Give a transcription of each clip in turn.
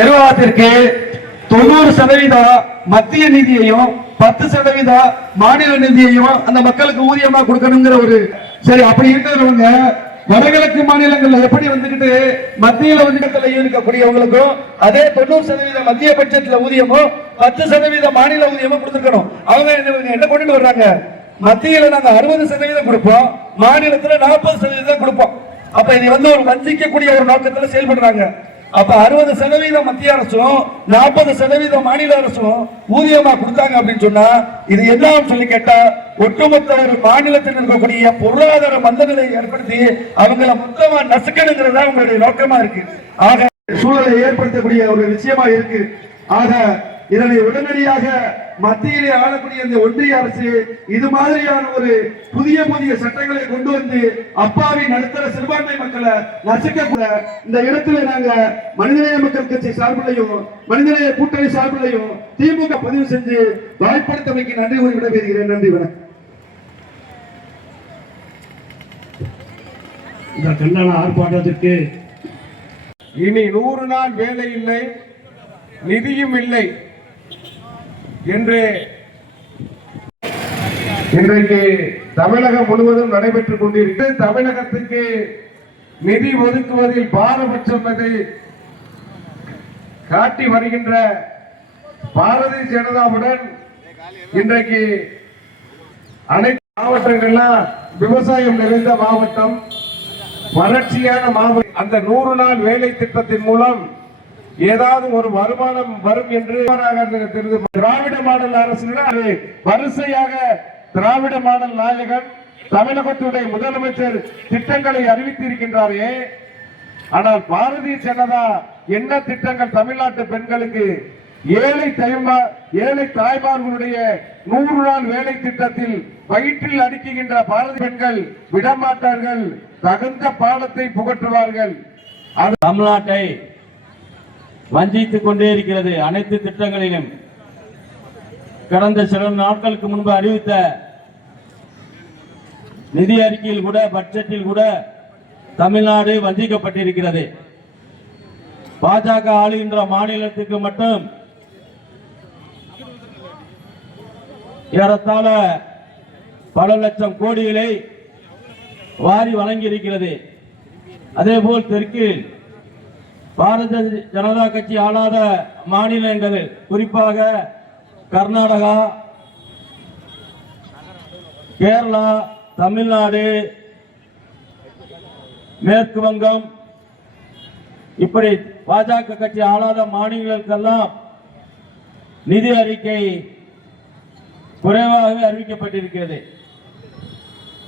நிர்வாகத்திற்கு தொண்ணூறு சதவீதம் மத்திய நிதியையும் பத்து சதவீதம் மாநில நிதியையும் அந்த மக்களுக்கு ஊதியமா கொடுக்கணுங்கிற ஒரு சரி அப்படி இருக்கிறவங்க வடகிழக்கு மாநிலங்கள்ல எப்படி வந்துகிட்டு மத்தியில வந்து இருக்கக்கூடியவங்களுக்கும் அதே தொண்ணூறு சதவீதம் மத்திய பட்ஜெட்ல ஊதியமும் பத்து சதவீதம் மாநில ஊதியமும் கொடுத்துருக்கணும். அவங்க என்ன- என்ன கொண்டுட்டு வர்றாங்க? மத்தியில நாங்க அறுபது சதவீதம் கொடுப்போம் மாநிலத்துல நாற்பது சதவீதம் கொடுப்போம். அப்ப இது வந்து ஒரு வஞ்சிக்கக்கூடிய ஒரு நோக்கத்துல செயல்படுறாங்க. அப்ப அறுபது சதவீதம் மத்திய அரசும் நாற்பது சதவீதம் மாநில அரசும் ஊதியமா கொடுத்தாங்க அப்படின்னு சொன்னா இது என்னன்னு சொல்லி கேட்டா ஒட்டுமொத்த ஒரு மாநிலத்தில் இருக்கக்கூடிய பொருளாதார மந்தநிலை ஏற்படுத்தி அவங்கள மொத்தமா நசுக்கணுங்கிறது தான் உங்களுடைய நோக்கமா இருக்கு. ஆக சூழலை ஏற்படுத்தக்கூடிய ஒரு விஷயமா இருக்கு. ஆக இதனை உடனடியாக மத்தியிலே ஆளக்கூடிய இந்த ஒன்றிய அரசு இது மாதிரியான ஒரு புதிய புதிய சட்டங்களை கொண்டு வந்து அப்பாவி நடுத்தர சிறுபான்மை மக்களை நசுக்க இந்த இடத்துல நாங்க மனிதநேய மக்கள் கட்சி சார்பிலையும் மனிதநேய கூட்டணி சார்பிலையும் திமுக பதிவு செஞ்சு வாய்ப்படுத்தமைக்கு நன்றி கூறி விடைபெறுகிறேன். நன்றி வணக்கம். இந்த கண்டன ஆர்ப்பாட்டத்திற்கு இனி நூறு நாள் வேலை இல்லை நிதியும் இல்லை. என்று இன்றைக்கு தமிழகம் முழுவதும் நடைபெற்றுக் கொண்டிருக்கு தமிழகத்துக்கு நிதி ஒதுக்குவதில் பாரபட்சம் காட்டி வருகின்ற பாரதிய ஜனதாவுடன் இன்றைக்கு அனைத்து மாவட்டங்கள்லாம் விவசாயம் நிறைந்த மாவட்டம். வறட்சியான மாவட்டம் அந்த நூறு நாள் வேலை திட்டத்தின் மூலம் ஏதாவது ஒரு வருமானம் வரும் என்று தெரிந்து திராவிட மாடல் அரசு வரிசையாக திராவிட மாடல் நாயகன் தமிழகத்துடைய முதலமைச்சர் திட்டங்களை அறிவித்திருக்கின்றாரே ஆனால் பாரதிய ஜனதா என்ன திட்டங்கள் தமிழ்நாட்டு பெண்களுக்கு? ஏழை தைமா ஏழை தாய்மார்களுடைய நூறு நாள் வேலை திட்டத்தில் வயிற்றில் அடிக்குகின்ற பாரதி பெண்கள் விடமாட்டார்கள் தகுந்த பாடத்தை புகற்றுவார்கள். அது தமிழ்நாட்டை வஞ்சித்துக் கொண்டே இருக்கிறது அனைத்து திட்டங்களிலும். கடந்த சில நாட்களுக்கு முன்பு அறிவித்த நிதி அறிக்கையில் கூட பட்ஜெட்டில் கூட தமிழ்நாடு வஞ்சிக்கப்பட்டிருக்கிறது. பாஜக ஆளுகின்ற மாநிலத்துக்கு மட்டும் ஏறத்தாழ பல லட்சம் கோடிகளை வாரி வழங்கியிருக்கிறது. அதேபோல் தெற்கில் பாரதிய ஜனதா கட்சி ஆளாத மாநிலங்கள் குறிப்பாக கர்நாடகா கேரளா தமிழ்நாடு மேற்கு வங்கம். இப்படி பாஜக கட்சி ஆளாத மாநிலங்களுக்கெல்லாம் நிதி அறிக்கை குறைவாகவே அறிவிக்கப்பட்டிருக்கிறது.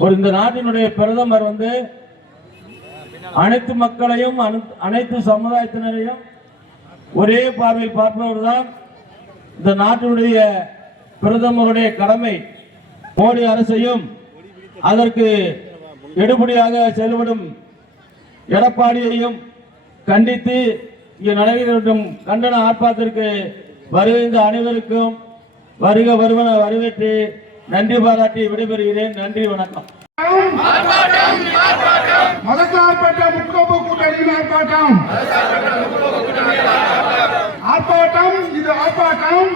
ஒரு இந்த நாட்டினுடைய பிரதமர் வந்து அனைத்து மக்களையும் அனைத்து சமுதாயத்தினரையும் ஒரே பார்வையில் பார்ப்பவர் தான் இந்த நாட்டினுடைய பிரதமருடைய கடமை. மோடி அரசையும் அதற்கு எடுபடியாக செயல்படும் எடப்பாடியையும் கண்டித்து இங்கு நடைபெறும் கண்டன ஆர்ப்பாட்டத்திற்கு வருகின்ற அனைவருக்கும் வருக வருவன வரவேற்று நன்றி பாராட்டி விடைபெறுகிறேன். நன்றி வணக்கம். மதசார்பற்ற முற்போக்கு கூட்டணியின் ஆர்ப்பாட்டம். ஆர்ப்பாட்டம் இது ஆர்ப்பாட்டம்.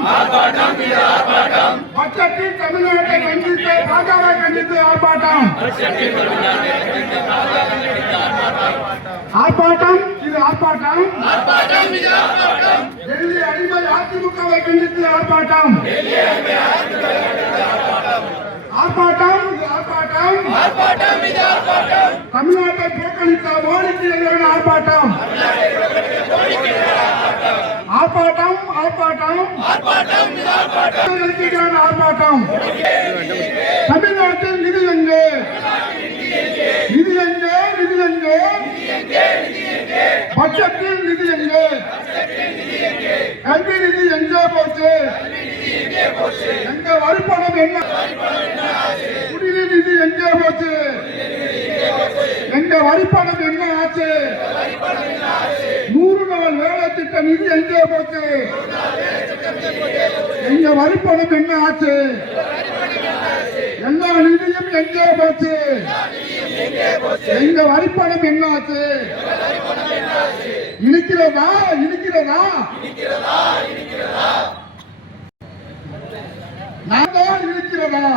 பட்ஜெட்டில் தமிழ்நாட்டை கண்டித்து பாஜக கண்டித்து ஆர்ப்பாட்டம். ஆர்ப்பாட்டம் இது ஆர்ப்பாட்டம். டெல்லி அடிமை அதிமுகவை கண்டித்து ஆர்ப்பாட்டம். ஆர்ப்பாட்டம் இது ஆர்ப்பாட்டம் தமிழ்நாட்டை புறக்கணித்த மோடிக்கு எதிரான ஆர்ப்பாட்டம். ஆர்ப்பாட்டம் ஆர்ப்பாட்டம். தமிழர்களுக்கு எதிரான ஆர்ப்பாட்டம். தமிழ்நாட்டில் நிதி எங்கே? நிதி எங்கே? நிதி எங்கே? பட்ஜெட்டில் நிதி எங்கே? கல்வி நிதி எங்கே போச்சு? எங்க வரிப்பணம் என்ன? எங்கே போச்சு? எங்க வரிப்பணம் என்ன ஆச்சு? நூறு நாள் வேலை திட்டம் நிதி எங்கே போச்சு? எங்க வரிப்பணம் என்ன ஆச்சு? எல்லா நிதியும் எங்கே போச்சு? எங்க வரிப்பணம் என்ன ஆச்சு? இனிக்கிறதா? இனிக்கிறதா? நாங்கள் இருக்கிறதா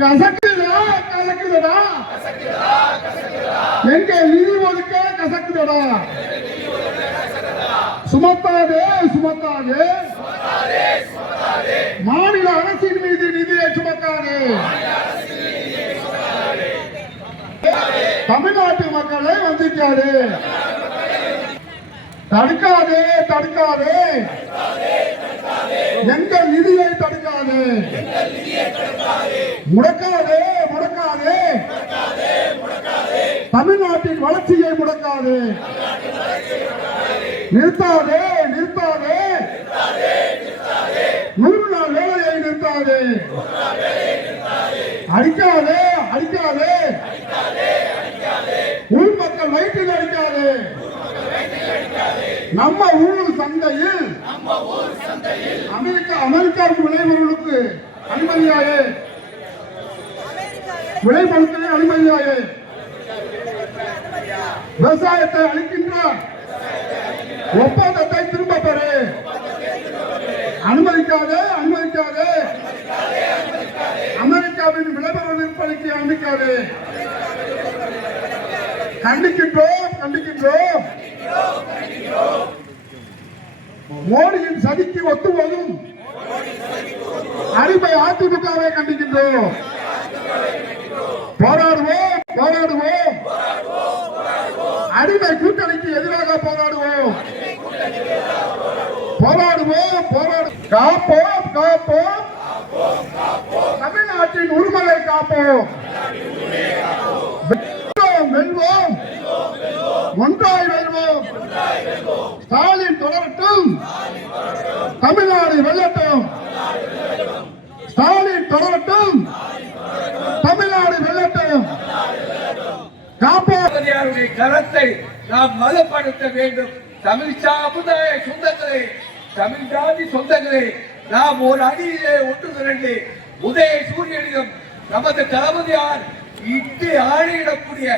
கசக்குதா கசக்குதடா. எங்க நிதி ஒதுக்க கசக்குதடா. சுமத்தாதே சுமத்தாதே. மாநில அரசின் மீது நிதியை சுமத்தாதே. தமிழ்நாட்டு மக்களை வந்திருக்காரு தடுக்காதே தடுக்காதே. எங்கள் நிதியை தடுக்காதே. முடக்காதே முடக்காதே. தமிழ்நாட்டின் வளர்ச்சியை முடக்காதே. நிறுத்தாதே நிறுத்தாதே. நூறு நாள் வேலையை நிறுத்தாதே. அடிக்காதே அடிக்காதே. ஊர் மக்கள் வயிற்றில் அடிக்காதே. நம்ம ஊர் சந்தையில் அமெரிக்கா அமெரிக்காவுக்கு விளைபொருளுக்கு அனுமதியாயே. விளைபொருட்களை அனுமதியாயே. விவசாயத்தை அளிக்கின்ற ஒப்பந்தத்தை திரும்ப பெறு. அனுமதிக்காதே அனுமதிக்காதே. அமெரிக்காவின் விளைபொருள் விற்பனைக்கு அனுமதிக்காதே. கண்டிக்கின்றோம் கண்டிக்கின்றோம். மோடியின் சதிக்கு ஒத்துவதும் அடிமை அதிமுகவை கண்டிக்கின்றோம். போராடுவோம் போராடுவோம். அடிமை கூட்டணிக்கு எதிராக போராடுவோம். போராடுவோம் போராடு காப்போம் காப்போம். தமிழ்நாட்டின் உரிமையை காப்போம். வெல்வோம், ஒன்றாய் ஸ்டாலின் தொடரட்டும் தமிழ்நாடு வெல்லட்டும் ஸ்டாலின் தொடரட்டும் தமிழ்நாடு வெல்லட்டும் காப்போம் கரத்தை நாம் மதப்படுத்த வேண்டும். தமிழ் சமுதாய சொந்தங்களே தமிழ் ஜாதி சொந்தங்களே நாம் ஒரு அணியிலே ஒன்று திரண்டு உதய சூரியனிடம் நமது தளபதியார் இட்டு ஆணையிடக்கூடிய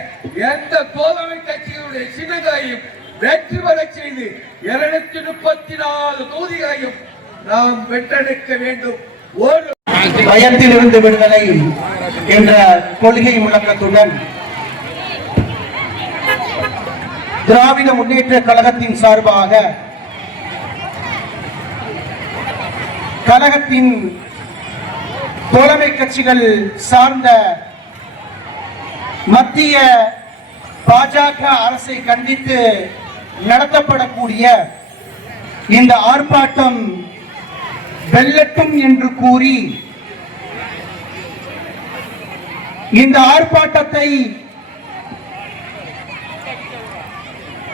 எந்த தோழமை கட்சியினுடைய சின்னங்களையும் வெற்றி பெறச் செய்து இருநூத்தி முப்பத்தி நாலு தொகுதிகளையும் நாம் வென்றெடுக்க வேண்டும். ஒரு பயத்திலிருந்து விடுதலை என்ற கொள்கை முழக்கத்துடன் திராவிட முன்னேற்ற கழகத்தின் சார்பாக கழகத்தின் தோழமை கட்சிகள் சார்ந்த மத்திய பாஜக அரசை கண்டித்து நடத்தப்படக்கூடிய இந்த ஆர்ப்பாட்டம் வெல்லட்டும் என்று கூறி இந்த ஆர்ப்பாட்டத்தை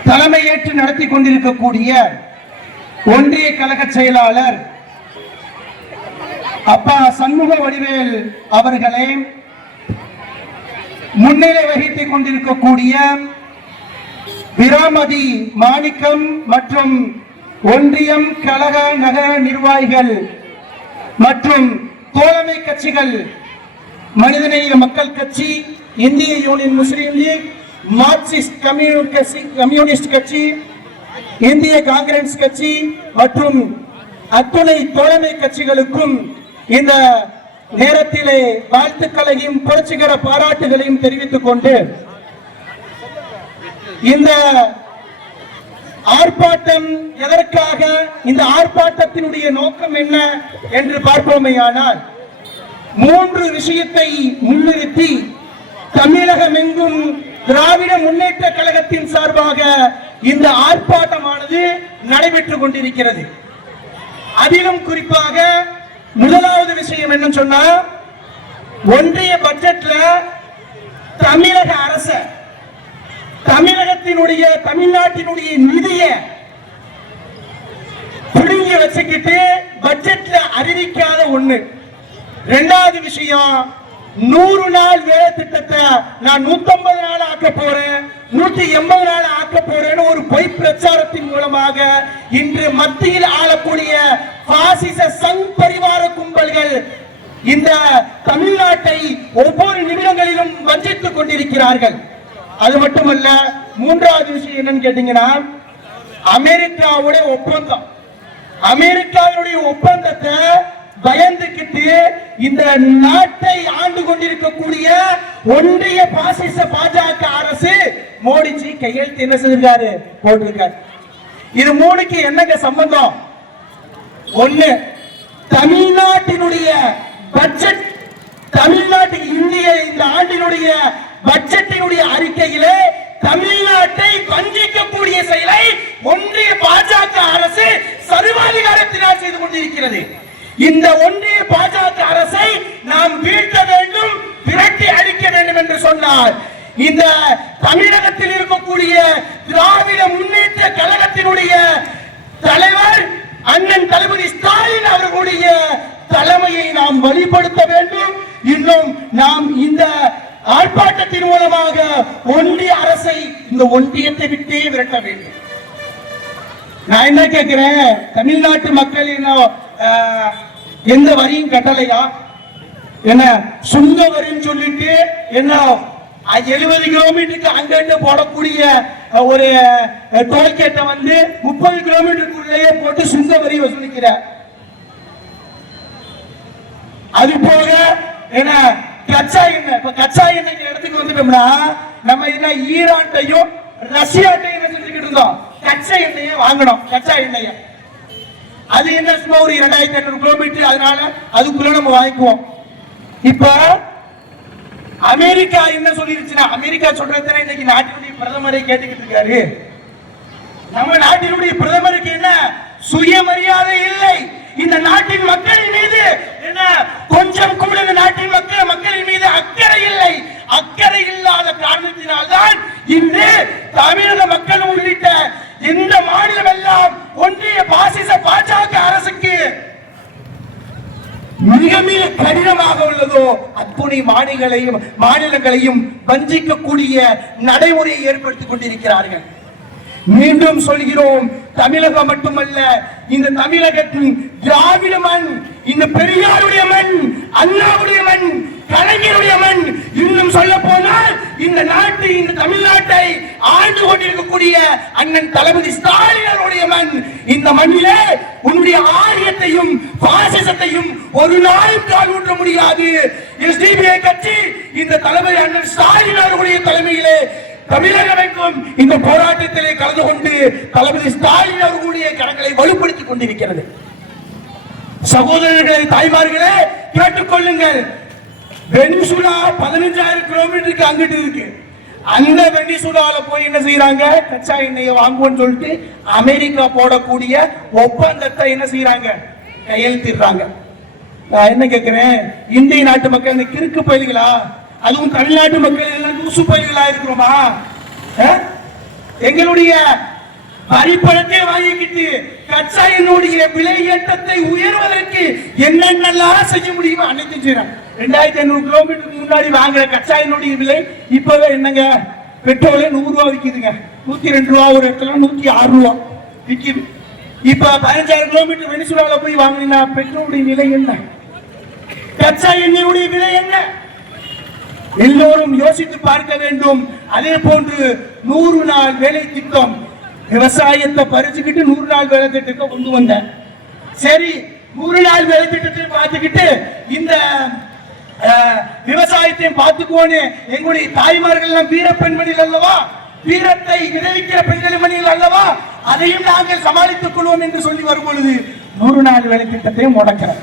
தலைமையேற்று நடத்தி கொண்டிருக்கக்கூடிய ஒன்றிய கழக செயலாளர் அப்பா சண்முக வடிவேல் அவர்களே முன்னிலை வகித்துக் கொண்டிருக்கக்கூடிய விராமதி மாணிக்கம் மற்றும் ஒன்றியம் கழக நகர நிர்வாகிகள் மற்றும் தோழமை கட்சிகள் மனிதநேய மக்கள் கட்சி இந்திய union Muslim league Marxist communist கட்சி இந்திய காங்கிரஸ் கட்சி மற்றும் அத்துணை தோழமை கட்சிகளுக்கும் இந்த நேரத்திலே வாழ்த்துக்களையும் புரட்சிகர பாராட்டுகளையும் தெரிவித்துக் கொண்டு இந்த ஆர்ப்பாட்டம் எதற்காக இந்த ஆர்ப்பாட்டத்தினுடைய நோக்கம் என்ன என்று பார்ப்போமேயானால் மூன்று விஷயத்தை முன்னிறுத்தி தமிழகம் எங்கும் திராவிட முன்னேற்ற கழகத்தின் சார்பாக இந்த ஆர்ப்பாட்டமானது நடைபெற்றுக் கொண்டிருக்கிறது. அதிலும் குறிப்பாக முதலாவது விஷயம் என்ன சொன்னா ஒன்றிய பட்ஜெட்ல தமிழக அரச தமிழகத்தினுடைய தமிழ்நாட்டினுடைய நிதியை புடுங்கி வச்சுக்கிட்டு பட்ஜெட்ல அறிவிக்காத ஒண்ணு. ரெண்டாவது விஷயம் நூறு நாள் வேலை திட்டத்தை நான் 150 நாள் ஆக்க போறேன் நூத்தி எண்பது நாள் ஆக்க போறேன்னு ஒரு பொய் பிரச்சாரத்தின் மூலமாக இன்று மத்தியில் ஆளக்கூடிய பாசிச சங் பரிவார கும்பல்கள் இந்த தமிழ்நாட்டை ஒவ்வொரு நிமிடங்களிலும் வஞ்சித்துக் கொண்டிருக்கிறார்கள். அது மட்டுமல்ல மூன்றாவது விஷயம் என்னன்னு கேட்டீங்கன்னா அமெரிக்காவுடைய ஒப்பந்தம். அமெரிக்காவுடைய ஒப்பந்தத்தை பயந்துக்கிட்டு இந்த நாட்டை ஆண்டு கொண்டிருக்கக்கூடிய ஒன்றிய பாசிச பாஜக அரசு மோடிஜி கையெழுத்து என்ன செஞ்சிருக்காரு? போட்டிருக்காரு. இது மூணுக்கு என்னங்க சம்பந்தம்? ஒண்ணு தமிழ்நாட்டினுடைய பட்ஜெட் தமிழ்நாட்டுக்கு இந்திய இந்த ஆண்டினுடைய பட்ஜெட்டினுடைய அறிக்கையிலே தமிழ்நாட்டை வஞ்சிக்கக்கூடிய செயலை ஒன்றிய பாஜக அரசு சர்வாதிகாரத்தினால் செய்து கொண்டிருக்கிறது. இந்த ஒன்றிய பாஜக அரசை நாம் வீழ்த்த வேண்டும் விரட்டி அழிக்க வேண்டும் என்று சொன்னார். இந்த தமிழகத்தில் இருக்கக்கூடிய திராவிட முன்னேற்ற கழகத்தினுடைய தலைவர் அண்ணன் தளபதி ஸ்டாலின் அவர்களுடைய தலைமையை நாம் வழிபடுத்த வேண்டும். இன்னும் நாம் ஆர்ப்பாட்டத்தின் மூலமாக ஒன்றிய அரசை இந்த ஒன்றியத்தை விட்டே விரட்ட வேண்டும். நான் என்ன கேட்கிறேன்? தமிழ்நாட்டு மக்கள் என்ன ஆஹ், எந்த வரியும் கட்டளையா என்ன சுங்க வரின்னு சொல்லிட்டு என்ன எழுபது கிலோமீட்டருக்கு அங்கிருந்து போடக்கூடிய ஒரு டோல்கேட்டை வந்து முப்பது கிலோமீட்டருக்குள்ளேயே போட்டு சுங்க வரி வசூலிக்கிற அது போக என்ன கச்சா எண்ணெய். இப்ப கச்சா எண்ணெய் இடத்துக்கு வந்துட்டோம்னா நம்ம என்ன ஈரான்ட்டையும் ரஷ்யாட்டையும் என்ன செஞ்சுக்கிட்டு இருந்தோம்? கச்சா எண்ணெயை வாங்கணும் கச்சா எண்ணெயை. அது என்ன சும்மா ஒரு இரண்டாயிரத்தி ஐநூறு கிலோமீட்டர் அதனால அதுக்குள்ள நம்ம வாங்கிக்குவோம். இப்ப அமெரிக்கா என்ன சொல்லிருச்சுன்னா அமெரிக்கா சொல்றது இன்னைக்கு நாட்டினுடைய பிரதமரை கேட்டுக்கிட்டு இருக்காரு. நம்ம நாட்டினுடைய பிரதமருக்கு என்ன சுயமரியாதை இல்லை. இந்த நாட்டின் மக்களின் மீது என்ன? கொஞ்சம் கூட இந்த நாட்டின் மக்கள் மக்களின் மீது அக்கறை இல்லை. அக்கறை இல்லாத காரணத்தினால்தான் இன்று தமிழக மக்கள் உள்ளிட்ட இந்த மாநிலம் எல்லாம் ஒன்றிய பாசிச பாஜக அரசுக்கு மிக மிக கடினமாக உள்ளதோ அத்துணை மாநிலங்களையும் மாநிலங்களையும் வஞ்சிக்கக்கூடிய நடைமுறையை ஏற்படுத்திக் கொண்டிருக்கிறார்கள். மீண்டும் சொல்கிறோம். தமிழகம் மட்டுமல்ல இந்த தமிழகத்தின் திராவிட மண் இந்த பெரியாருடைய மண் அண்ணாவுடைய மண் கலைஞருடைய மண் இன்னும் சொல்ல போனால் இந்த நாட்டை இந்த தமிழ்நாட்டை ஆண்டு கொண்டிருக்கக்கூடிய அண்ணன் தளபதி ஸ்டாலினருடைய மண். இந்த மண்ணிலே உன்னுடைய ஆரியத்தையும் பாசிசத்தையும் ஒரு நாளும் கால் ஊற்ற முடியாது. எஸ்டிபிஐ கட்சி இந்த தளபதி அண்ணன் ஸ்டாலின் அவர்களுடைய தலைமையிலே தமிழகமைக்கும் இந்த போராட்டத்திலே கலந்து கொண்டு தளபதி ஸ்டாலின் அவர்களுடைய கரங்களை வலுப்படுத்திக் கொண்டிருக்கிறது. சகோதரர்களே தாய்மார்களே கேட்டுக்கொள்ளுங்கள் வெனிசுலா பதினஞ்சாயிரம் கிலோமீட்டருக்கு அங்கிட்டு இருக்கு. அந்த வெனிசுலால போய் என்ன செய்யறாங்க கச்சா எண்ணெயை வாங்குவோம்னு சொல்லிட்டு அமெரிக்கா போடக்கூடிய ஒப்பந்தத்தை என்ன செய்யறாங்க கையெழுத்திடுறாங்க. நான் என்ன கேட்கிறேன் இந்திய நாட்டு மக்கள் கிறுக்கு பயிர்களா அதுவும் தமிழ்நாட்டு மக்கள் லூசு பயிர்களா இருக்கிறோமா எங்களுடைய வரிப்பணத்தை வாங்கிக்கிட்டு கச்சா எண்ணுடைய விலை ஏற்றத்தை உயர்வதற்கு என்னென்னலாம் செய்ய முடியுமோ அனைத்தும் செய்யறாங்க. ரெண்டாயிரத்தி ஐநூறு கிலோமீட்டருக்கு முன்னாடி வாங்குற கச்சா என்னுடைய விலை இப்பவே என்னங்க? பெட்ரோலே நூறு ரூபா விற்கிதுங்க நூத்தி ரெண்டு ரூபா ஒரு இடத்துல நூத்தி ஆறு ரூபா விற்கிது இப்ப பதினஞ்சாயிரம் கிலோமீட்டர் வெனிசுலாவில் போய் வாங்கினா பெட்ரோலுடைய விலை என்ன? கச்சா எண்ணெயுடைய விலை என்ன? எல்லோரும் யோசித்து பார்க்க வேண்டும். அதே போன்று நூறு நாள் வேலை திட்டம். விவசாயத்தை பறிச்சுக்கிட்டு நூறு நாள் வேலை திட்டத்தை கொண்டு வந்தேன் சரி நூறு நாள் வேலை திட்டத்தை பார்த்துக்கிட்டு இந்த விவசாயத்தையும் பார்த்துக்கோன்னு எங்களுடைய தாய்மார்கள் எல்லாம் வீர பெண்மணிகள் அல்லவா? வீரத்தை விளைவிக்கிற பெண்கள் மணிகள் அல்லவா? அதையும் நாங்கள் சமாளித்துக் கொள்வோம் என்று சொல்லி வரும் பொழுது நூறு நாள் வேலை திட்டத்தையும் முடக்கிறோம்.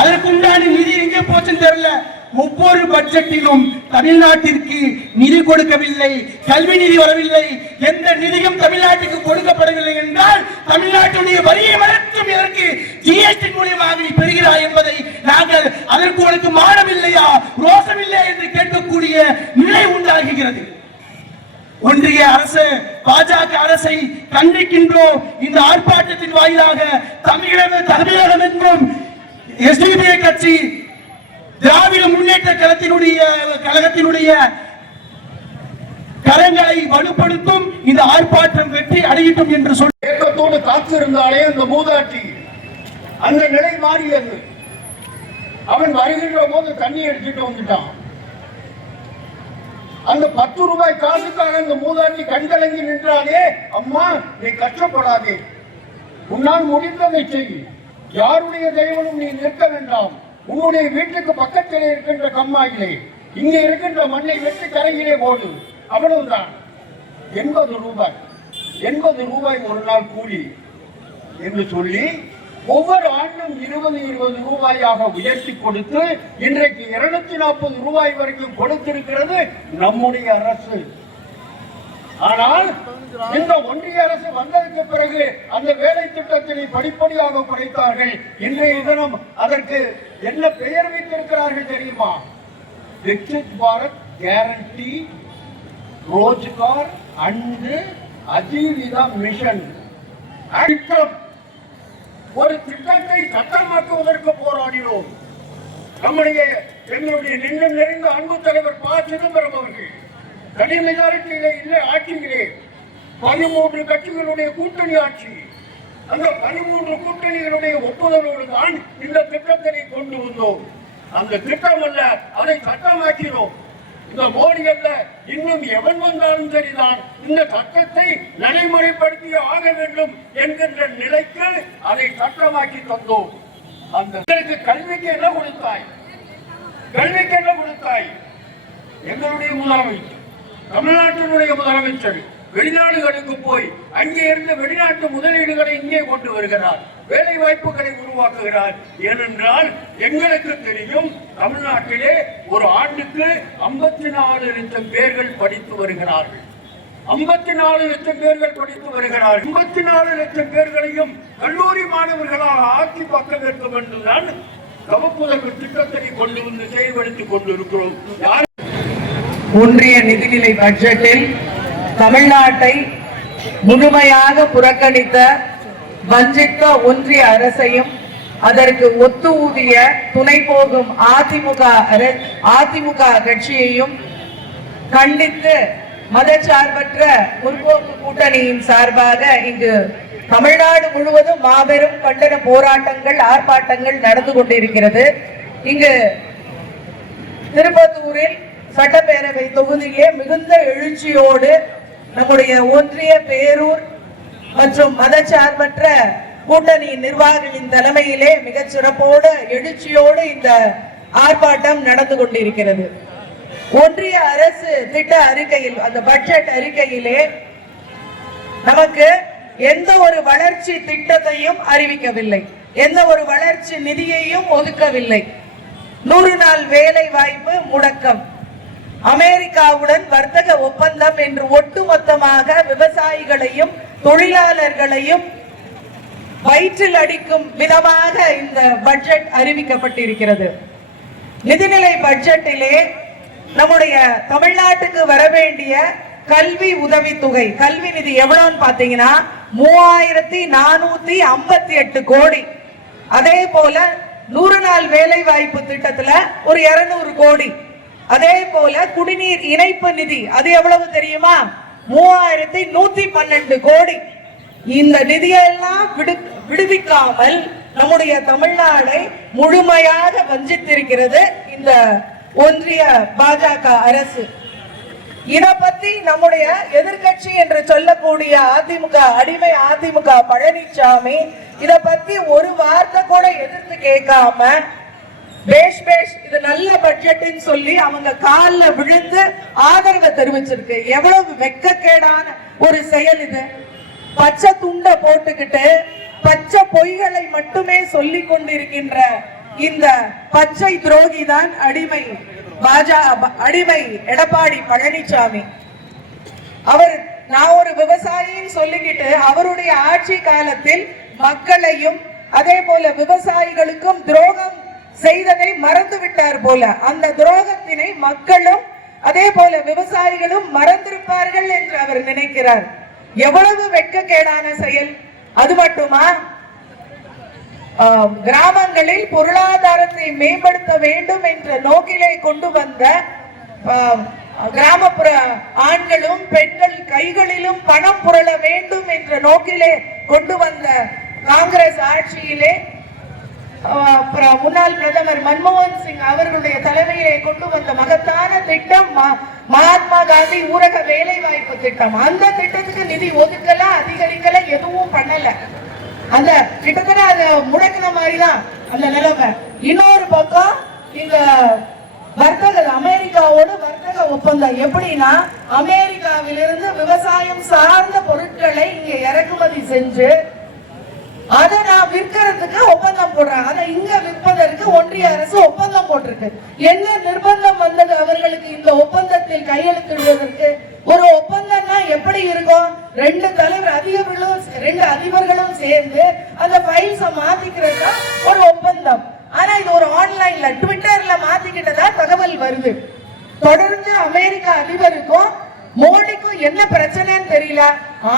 அதற்குண்டான நிதி எங்கே போச்சுன்னு தெரியல. ஒவ்வொரு பட்ஜெட்டிலும் தமிழ்நாட்டிற்கு நிதி கொடுக்கவில்லை கல்வி நிதி வரவில்லை எந்த நிதியும் தமிழ்நாட்டுக்கு கொடுக்கப்படவில்லை என்றால் தமிழ்நாட்டுடைய வரியை மறைக்கும் இதற்கு ஜிஎஸ்டி மூலியமாக நீ பெறுகிறாய் என்பதை நாங்கள் அதற்கு உனக்கு மானம் இல்லையா ரோசம் இல்லையா என்று கேட்கக்கூடிய நிலை உண்டாகுகிறது. ஒன்றிய அரசு பாஜக அரசை கண்டிக்கின்றோம் இந்த ஆர்ப்பாட்டத்தின் வாயிலாக தமிழகம் தமிழகம் என்றும் எஸ்டிபிஐ கட்சி திராவிட முன்னேற்ற கழகத்தினுடைய கழகத்தினுடைய கரங்களை வலுப்படுத்தும் இந்த ஆர்ப்பாட்டம் வெற்றி அடையட்டும் என்று சொல்லி ஏக்கத்தோடு காத்திருந்தாலே அந்த மூதாட்டி அந்த நிலை மாறியது. அவன் வருகின்ற போது தண்ணி எடுத்துட்டு வந்துட்டான். அந்த பத்து ரூபாய் காசுக்காக அந்த மூதாட்டி கண்கலங்கி நின்றாலே அம்மா நீ கஷ்டப்படாதே. உன்னால் முடிந்ததை செய். யாருடைய தெய்வனும் நீ நிற்க வேண்டாம். உன்னுடைய வீட்டுக்கு பக்கத்திலே இருக்கின்ற கம்மாயிலே இங்கே இருக்கின்ற மண்ணை வெட்டி கரையிலே போடு. அவ்வளவுதான். எண்பது ரூபாய். எண்பது ரூபாய் ஒரு நாள் கூலி என்று சொல்லி ஒவ்வொரு ஆண்டும் இருபது இருபது ரூபாயாக உயர்த்தி கொடுத்து இன்றைக்கு இருநூத்தி நாற்பது ரூபாய் வரைக்கும் கொடுத்திருக்கிறது நம்முடைய அரசு. ஆனால் இந்த ஒன்றிய அரசு வந்ததற்கு பிறகு அந்த வேலை திட்டத்தினை படிப்படியாக குறைத்தார்கள். இன்றைய தினம் அதற்கு என்ன பெயர் வைத்திருக்கிறார்கள் தெரியுமா? Viksit Bharat guarantee Rozgar and Ajeevika mission. திட்டம் ஒரு திட்டத்தை சட்டமாக்குவதற்கு போராடினோம். நம்முடைய எங்களுடைய நின்று நிறைந்த அன்பு தலைவர் ப. சிதம்பரம் அவர்கள். தனி மெஜாரிட்டியிலே இல்லை ஆட்சியிலே. பதிமூன்று கட்சிகளுடைய கூட்டணி ஆட்சி. அந்த பதிமூன்று கூட்டணிகளுடைய ஒப்புதலோடு தான் இந்த திட்டத்தினை கொண்டு வந்தோம். அந்த திட்டம் அல்ல அதை சட்டமாக்கினோம் இந்த மோடி அல்ல இன்னும் எவன் வந்தாலும் சரிதான். இந்த சட்டத்தை நடைமுறைப்படுத்தி ஆக வேண்டும் என்கின்ற நிலைக்கு அதை சட்டமாக்கி தந்தோம். அந்த கல்விக்கு என்ன கொடுத்தாய்? கல்விக்கு என்ன கொடுத்தாய்? எங்களுடைய முதலமைச்சர். தமிழ்நாட்டினுடைய முதலமைச்சர் வெளிநாடுகளுக்கு போய் அங்கே இருந்து வெளிநாட்டு முதலீடுகளை இங்கே கொண்டு வருகிறார் வேலை வாய்ப்புகளை உருவாக்குகிறார். ஏனென்றால் எங்களுக்கு தெரியும் தமிழ்நாட்டிலே ஒரு ஆண்டுக்கு ஐம்பத்தி நாலு லட்சம் பேர்கள் படித்து வருகிறார்கள். ஐம்பத்தி நாலு லட்சம் பேர்கள் படித்து வருகிறார் ஐம்பத்தி நாலு லட்சம் பேர்களையும் கல்லூரி மாணவர்களாக ஆக்கி பார்க்க வேண்டும் என்றுதான் சமப்புதல்வர் திட்டத்தை கொண்டு வந்து செயல்படுத்திக் கொண்டிருக்கிறோம். ஒன்றிய நிதிநிலை பட்ஜெட்டில் தமிழ்நாட்டை முழுமையாக புறக்கணித்த வஞ்சித்த ஒன்றிய அரசையும் அதற்கு ஒத்து ஊதிய துணை போகும் அதிமுக அதிமுக கட்சியையும் கண்டித்து மதச்சார்பற்ற முற்போக்கு கூட்டணியின் சார்பாக இங்கு தமிழ்நாடு முழுவதும் மாபெரும் கண்டன போராட்டங்கள் ஆர்ப்பாட்டங்கள் நடந்து கொண்டிருக்கிறது. இங்கு திருப்பத்தூரில் சட்டப்பேரவை தொகுதியிலே மிகுந்த எழுச்சியோடு நம்முடைய ஒன்றிய பேரூர் மற்றும் மதச்சார்பற்ற கூட்டணி நிர்வாகிகளின் தலைமையிலே மிகச் சிறப்போடு எழுச்சியோடு இந்த ஆர்ப்பாட்டம் நடந்து கொண்டிருக்கிறது. ஒன்றிய அரசு திட்ட அறிக்கையில் அந்த பட்ஜெட் அறிக்கையிலே நமக்கு எந்த ஒரு வளர்ச்சி திட்டத்தையும் அறிவிக்கவில்லை. எந்த ஒரு வளர்ச்சி நிதியையும் ஒதுக்கவில்லை. நூறு நாள் வேலை வாய்ப்பு முடக்கம். அமெரிக்காவுடன் வர்த்தக ஒப்பந்தம் என்று ஒட்டுமொத்தமாக விவசாயிகளையும் தொழிலாளர்களையும் வயிற்றில் அடிக்கும் விதமாக இந்த பட்ஜெட் அறிவிக்கப்பட்டிருக்கிறது. நிதிநிலை பட்ஜெட்டிலே நம்முடைய தமிழ்நாட்டுக்கு வர வேண்டிய கல்வி உதவித்தொகை கல்வி நிதி எவ்வளவுன்னு பாத்தீங்கன்னா மூவாயிரத்தி நானூத்தி ஐம்பத்தி எட்டு கோடி. அதே போல நூறு நாள் வேலை வாய்ப்பு திட்டத்துல ஒரு இருநூறு கோடி. அதே போல குடிநீர் இணைப்பு நிதி அது எவ்வளவு தெரியுமா? மூவாயிரத்தி நூத்தி பன்னெண்டு கோடி. இந்த நிதியெல்லாம் விடு விடுவிக்காமல் நம்முடைய தமிழ்நாடை முழுமையாக வஞ்சித்திருக்கிறது இந்த ஒன்றிய பாஜக அரசு. இத பத்தி நம்முடைய எதிர்க்கட்சி என்று சொல்லக்கூடிய அதிமுக அடிமை அதிமுக பழனிசாமி இத பத்தி ஒரு வார்த்தை கூட எதிர்த்து கேட்காம பேஷ் பேஷ் இது நல்ல பட்ஜெட்னு சொல்லி அவங்க கால்ல விழுந்து ஆதரவை தெரிவிச்சிருக்கு. எவ்வளவு வெக்கக்கேடான ஒரு செயல் இது. பச்சை துண்டை போட்டுக்கிட்டு பச்சை பொய்களை மட்டுமே சொல்லி கொண்டிருக்கின்ற இந்த பச்சை துரோகி தான் அடிமை. பாஜா அடிமை எடப்பாடி பழனிசாமி அவர் நான் ஒரு விவசாயின்னு சொல்லிக்கிட்டு அவருடைய ஆட்சி காலத்தில் மக்களையும் அதே போல விவசாயிகளுக்கும் துரோகம் செய்ததை மறந்து விட்டார் போல. அந்த துரோகத்தினை மக்களும் அதே போல விவசாயிகளும் மறந்திருப்பார்கள் என்று அவர் நினைக்கிறார். எவ்வளவு வெட்கக்கேடான செயல். அது மட்டுமா? ஆஹ், கிராமங்களில் பொருளாதாரத்தை மேம்படுத்த வேண்டும் என்ற நோக்கிலே கொண்டு வந்த கிராமப்புற ஆண்களும் பெண்கள் கைகளிலும் பணம் புரள வேண்டும் என்ற நோக்கிலே கொண்டு வந்த காங்கிரஸ் ஆட்சியிலே அப்புறம் முன்னாள் பிரதமர் மன்மோகன் சிங் அவர்களுடைய தலைமையிலே கொண்டு வந்த மகத்தான திட்டம் மகாத்மா காந்தி ஊரக வேலை வாய்ப்பு திட்டம். அந்த திட்டத்துக்கு நிதி ஒதுக்கல அதிகரிக்கல எதுவும் பண்ணல. அந்த கிட்டத்தட்ட அதை முடக்கின மாதிரி தான் அந்த நிலைமை. இன்னொரு பக்கம் இந்த வர்த்தக அமெரிக்காவோட வர்த்தக ஒப்பந்தம் எப்படின்னா அமெரிக்காவிலிருந்து விவசாயம் சார்ந்த பொருட்களை இங்க இறக்குமதி செஞ்சு அதை நான் விற்கிறதுக்கு ஒப்பந்தம் போடுறேன் அதை இங்க விற்பதற்கு ஒன்றிய அரசு ஒப்பந்தம் போட்டிருக்கு. என்ன நிர்பந்தம் வந்தது அவர்களுக்கு இந்த ஒப்பந்தத்தில் கையெழுத்திடுவதற்கு? ஒரு ஒப்பந்தம்னா எப்படி இருக்கும்? ரெண்டு தலைவர் அதிபர்களும் ரெண்டு அதிபர்களும் சேர்ந்து அந்த ஃபைல்ஸ மாத்திக்கிறது தான் ஒரு ஒப்பந்தம். ஆனா இது ஒரு ஆன்லைன்ல ட்விட்டர்ல மாத்திக்கிட்டதா தகவல் வருது. தொடர்ந்து அமெரிக்க அதிபருக்கும் மோடிக்கும் என்ன பிரச்சனைன்னு தெரியல.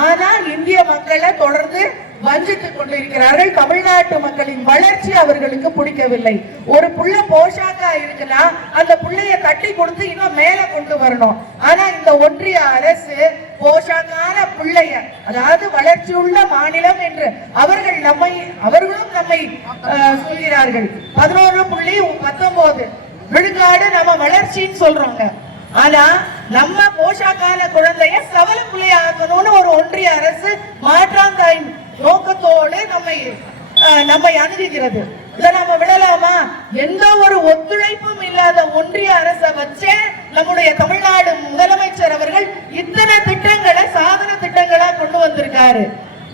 ஆனா இந்திய மக்களை தொடர்ந்து வஞ்சித்துக் கொண்டிருக்கிறார்கள். தமிழ்நாட்டு மக்களின் வளர்ச்சி அவர்களுக்கு பிடிக்கவில்லை. ஒரு புள்ள போஷாக்கா இருக்குன்னா அந்த புள்ளைய கட்டி கொடுத்து இன்னும் மேல கொண்டு வரணும். ஆனா இந்த ஒன்றிய அரசு போஷாக்கான பிள்ளைய அதாவது வளர்ச்சி உள்ள மாநிலம் என்று அவர்கள் நம்மை அவர்களும் நம்மை அஹ், சொல்கிறார்கள். பதினோரு புள்ளி பத்தொன்பது. விழுக்காடு நம்ம வளர்ச்சின்னு சொல்றோங்க. ஆனா நம்ம போஷாக்கான குழந்தைய சவல புள்ளையாக்கணும்னு ஒரு ஒன்றிய அரசு மாற்றாந்தாயின் நோக்கத்தோடு நம்மை நம்மை அணுகுகிறது. இதை நம்ம விடலாமா? எந்த ஒரு ஒத்துழைப்பும் இல்லாத ஒன்றிய அரசை வச்சே நம்முடைய தமிழ்நாடு முதலமைச்சர் அவர்கள் இத்தனை திட்டங்களை சாதன திட்டங்களா கொண்டு வந்திருக்காரு.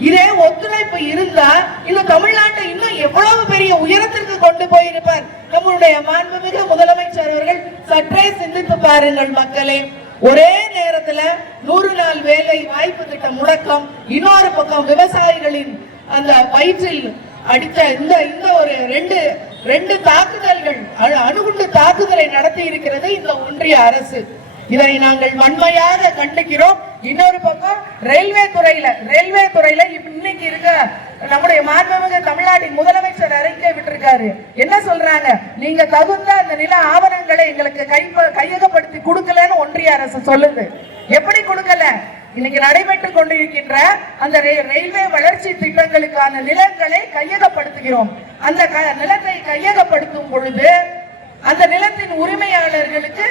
இதே ஒத்துழைப்பு இருந்தா இந்த தமிழ்நாட்டை இன்னும் எவ்வளவு பெரிய உயரத்திற்கு கொண்டு போயிருப்பார்? நம்மளுடைய மாண்புமிகு முதலமைச்சர் அவர்கள் சற்றே சிந்தித்து பாருங்கள் மக்களே. ஒரே நேரத்துல நூறு நாள் வேலை வாய்ப்பு திட்டம் முடக்கம். இன்னொரு பக்கம் விவசாயிகளின் அந்த வயிற்றில் அடித்த இந்த இந்த ஒரு ரெண்டு ரெண்டு தாக்குதல்கள் அணு- அணுகுண்டு தாக்குதலை நடத்தி இருக்கிறது இந்த ஒன்றிய அரசு. இதை நாங்கள் வன்மையாக கண்டிக்கிறோம். இன்னொரு பக்கம் ரயில்வே துறையில ரயில்வே துறையில இப்ப இன்னைக்கு இருக்க நம்முடைய மாண்புமிகு தமிழ்நாட்டின் முதலமைச்சர் அறிக்கை விட்டிருக்காரு. என்ன சொல்றாங்க? நீங்க தகுந்த அந்த நில ஆவணங்களை எங்களுக்கு கை கையகப்படுத்தி கொடுக்கலன்னு ஒன்றிய அரசு சொல்லுது. எப்படி கொடுக்கல? இன்னைக்கு நடைபெற்று கொண்டிருக்கின்ற அந்த ரயில்வே வளர்ச்சி திட்டங்களுக்கான நிலங்களை கையகப்படுத்துகிறோம். அந்த க- நிலத்தை கையகப்படுத்தும் பொழுது அந்த நிலத்தின் உரிமையாளர்களுக்கு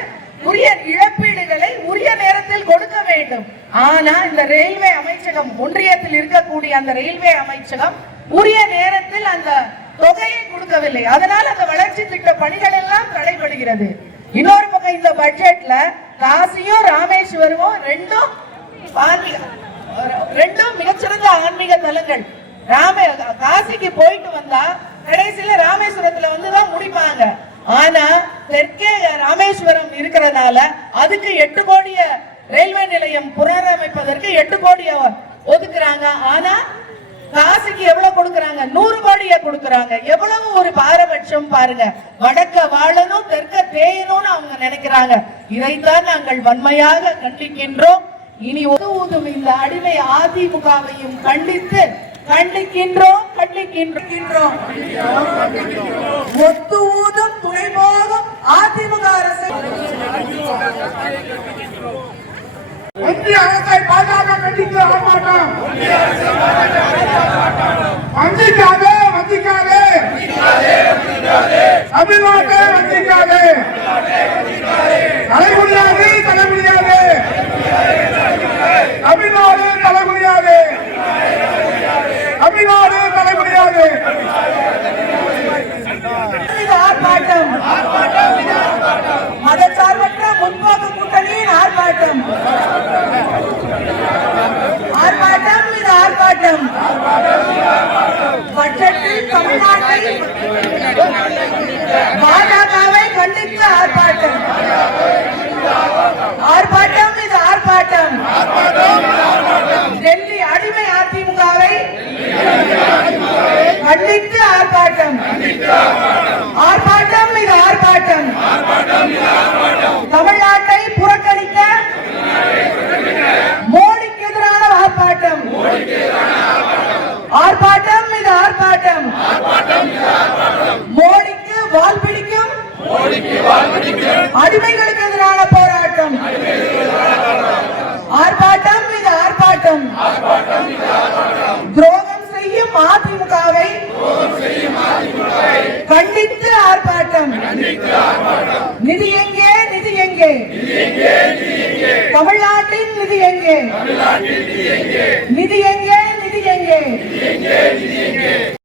உரிய இழப்பீடுகளை உரிய நேரத்தில் கொடுக்க வேண்டும். ஆனா இந்த ரயில்வே அமைச்சகம் ஒன்றியத்தில் இருக்கக்கூடிய அந்த ரயில்வே அமைச்சகம் உரிய நேரத்தில் அந்த தொகையை கொடுக்கவில்லை. அதனால் அந்த வளர்ச்சி திட்ட பணிகள் எல்லாம் தடைபடுகிறது. இன்னொரு பக்கம் இந்த பட்ஜெட்ல காசியும் ராமேஸ்வரமும் ரெண்டும் ரெண்டும் மிகச்சிறந்த ஆன்மீக தலங்கள். ராமே காசிக்கு போயிட்டு வந்தா கடைசியில ராமேஸ்வரத்துல வந்து தான் முடிப்பாங்க. ஆனா தெற்கே ராமேஸ்வரம் இருக்கிறதால அதுக்கு எட்டு கோடிய ரயில்வே நிலையம் புனரமைப்பதற்கு எட்டு கோடிய ஒதுக்குறாங்க. ஆனா காசுக்கு எவ்வளவு கொடுக்கறாங்க? நூறு கோடிய கொடுக்கறாங்க. எவ்வளவு ஒரு பாரபட்சம் பாருங்க. வடக்க வாழணும் தெற்க தேயணும்னு அவங்க நினைக்கிறாங்க. இதைத்தான் நாங்கள் வன்மையாக கண்டிக்கின்றோம். இனி உதவும் இந்த அடிமை அதிமுகவையும் கண்டித்து கண்டிக்கின்றோம் கண்டிக்கின்றோம். ஒத்து ஊதும் துணை போகும் அதிமுக அரசு. ஒன்றிய அரசை பாஜக கண்டித்து ஆர்ப்பாட்டம் வஞ்சிக்காதே வஞ்சிக்காதே தமிழ்நாட்டை வஞ்சிக்காதே தலைமுடியாது தலைமுடியாது தமிழ்நாடு தலைமுடியாது தமிழ்நாடு தலைமுடியாது இது ஆர்ப்பாட்டம் மதச்சார்பற்ற முற்போக்கு கூட்டணியின் ஆர்ப்பாட்டம் ஆர்ப்பாட்டம் இது ஆர்ப்பாட்டம் பட்ஜெட்டில் தமிழ்நாட்டை பாஜகவை கண்டித்து ஆர்ப்பாட்டம். ஆர்ப்பாட்டம் இது ஆர்ப்பாட்டம். டெல்லி அடிமை அதிமுகவை கண்டித்து ஆர்ப்பாட்டம் ஆர்ப்பாட்டம். அடிமைகளுக்கு எதிரான போராட்டம். ஆர்ப்பாட்டம் இது ஆர்ப்பாட்டம். துரோகம் செய்யும் அதிமுகவை கண்டித்து ஆர்ப்பாட்டம். நிதி எங்கே நிதி எங்கே? தமிழ்நாட்டின் நிதி எங்கே? நிதி எங்கே?